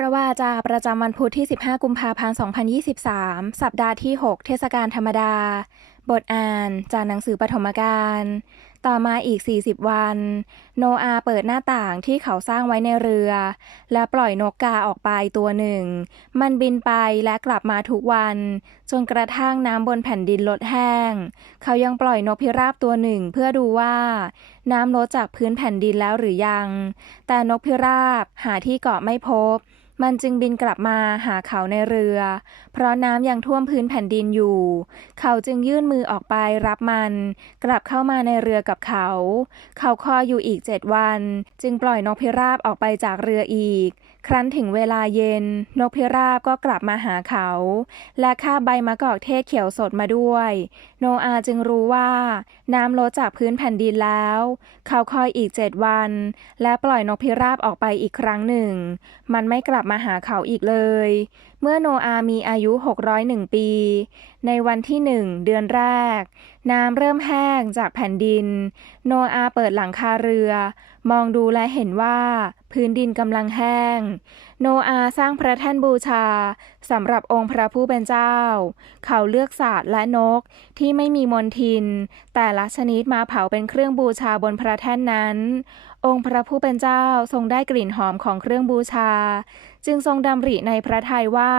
พระว่าจาประจำวันพุธที่ 15 กุมภาพันธ์ 2023 สัปดาห์ที่ 6 เทศกาลธรรมดา บทอ่านจากหนังสือปฐมกาล ต่อมาอีก 40 วัน โนอาเปิดหน้าต่างที่เขาสร้างไว้ในเรือ และปล่อยนกกาออกไปตัวหนึ่ง มันบินไปและกลับมาทุกวัน จนกระทั่งน้ำบนแผ่นดินลดแห้ง เขายังปล่อยนกพิราบตัวหนึ่งเพื่อดูว่า น้ำลดจากพื้นแผ่นดินแล้วหรือยัง แต่นกพิราบหาที่เกาะไม่พบ มันจึงบินกลับมาหาเขาในเรือ เพราะน้ำยังท่วมพื้นแผ่นดินอยู่ เขาจึงยื่นมือออกไปรับมัน กลับเข้ามาในเรือกับเขา เขาคอยอยู่อีกเจ็ดวัน จึงปล่อยนกพิราบออกไปจากเรืออีก ครั้นถึงเวลาเย็น นกพิราบก็กลับมาหาเขา และคาบใบมะกอกเทศเขียวสดมาด้วย โนอาจึงรู้ว่า น้ำลดจากพื้นแผ่นดินแล้ว เขาคอยอีกเจ็ดวัน และปล่อยนกพิราบออกไปอีกครั้งหนึ่ง มันไม่กลับมาหาเขาอีกเลย เมื่อโนอามีอายุ 601 ปี ในวันที่หนึ่งเดือนแรก น้ำเริ่มแห้งจากแผ่นดิน โนอาเปิดหลังคาเรือ มองดูและเห็นว่าพื้นดินกำลังแห้ง โนอาสร้างพระแท่นบูชาสำหรับองค์พระผู้เป็นเจ้า เขาเลือกสัตว์และนกที่ไม่มีมนทิน แต่ละชนิดมาเผาเป็นเครื่องบูชาบนพระแท่นนั้น องค์พระผู้เป็นเจ้าทรงได้กลิ่นหอมของเครื่องบูชา จึงทรงดำริในพระทัยว่า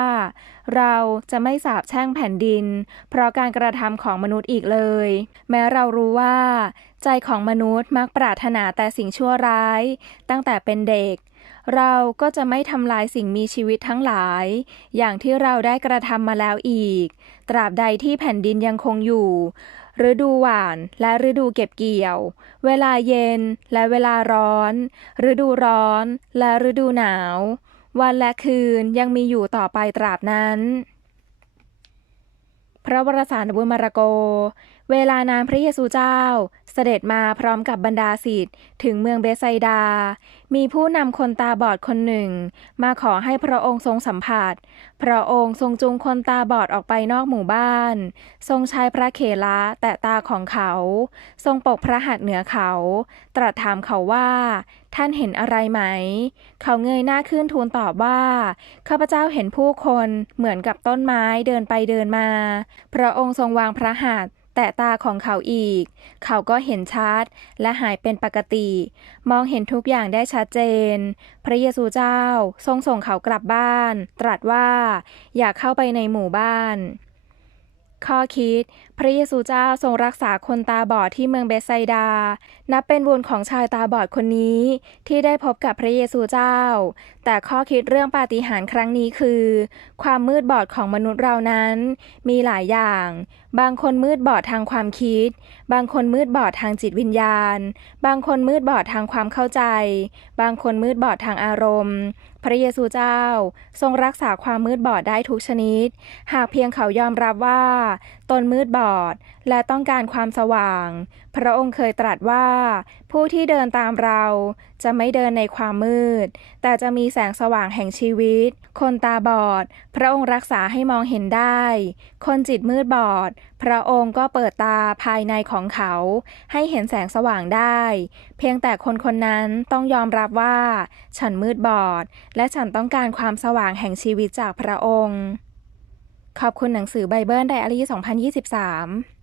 เราจะไม่สาบแช่งแผ่นดิน เพราะการกระทำของมนุษย์อีกเลย แม้เรารู้ว่า ใจของมนุษย์มักปรารถนาแต่สิ่งชั่วร้าย ตั้งแต่เป็นเด็ก เราก็จะไม่ทำลายสิ่งมีชีวิตทั้งหลาย อย่างที่เราได้กระทำมาแล้วอีก ตราบใดที่แผ่นดินยังคงอยู่ฤดูหวานและฤดูเก็บเกี่ยว เวลาเย็นและเวลาร้อน ฤดูร้อนและฤดูหนาว วันและคืนยังมีอยู่ต่อไปตราบนั้น พระวรสารบุญมารโก เวลานานพระเยซูเจ้า เสด็จมาพร้อมกับบรรดาศิษย์ถึงเมืองเบไซดา มีผู้นำคนตาบอดคนหนึ่ง มาขอให้พระองค์ทรงสัมผัส พระองค์ทรงจูงคนตาบอดออกไปนอกหมู่บ้าน ทรงใช้พระเขละแตะตาของเขา ทรงปกพระหัตถ์เหนือเขา ตรัสถามเขาว่า ท่านเห็นอะไรไหม เขาเงยหน้าขึ้นทูลตอบว่าข้าพเจ้าเห็นผู้คนเหมือนกับต้นไม้เดินไปเดินมา พระองค์ทรงวางพระหัตถ์ ตะตาของเขาอีก เขาก็เห็นชัดและหายเป็นปกติ มองเห็นทุกอย่างได้ชัดเจน พระเยซูเจ้าทรงส่งเขากลับบ้าน ตรัสว่า อย่าเข้าไปในหมู่บ้าน ข้อคิด พระเยซูเจ้าทรงรักษาคนตาบอดที่เมืองเบธไซดา นับเป็นบุญของชายตาบอดคนนี้ ที่ได้พบกับพระเยซูเจ้า แต่ข้อคิดเรื่องปาฏิหาริย์ครั้งนี้คือ ความมืดบอดของมนุษย์เรานั้น มีหลายอย่าง บางคนมืดบอดทางความคิด บางคนมืดบอดทางจิตวิญญาณ บางคนมืดบอดทางความเข้าใจ บางคนมืดบอดทางอารมณ์ พระเยซูเจ้า ทรงรักษาความมืดบอดได้ทุกชนิด หากเพียงเขายอมรับว่าตนมืดบอด และต้องการความสว่าง พระองค์เคยตรัสว่า ผู้ที่เดินตามเราจะไม่เดินในความมืด แต่จะมีแสงสว่างแห่งชีวิต คนตาบอด พระองค์รักษาให้มองเห็นได้ คนจิตมืดบอด พระองค์ก็เปิดตาภายในของเขา ให้เห็นแสงสว่างได้ เพียงแต่คนคนนั้นต้องยอมรับว่า ฉันมืดบอด และฉันต้องการความสว่างแห่งชีวิตจากพระองค์ ขอบคุณหนังสือไบเบิลไดอารี่ 2023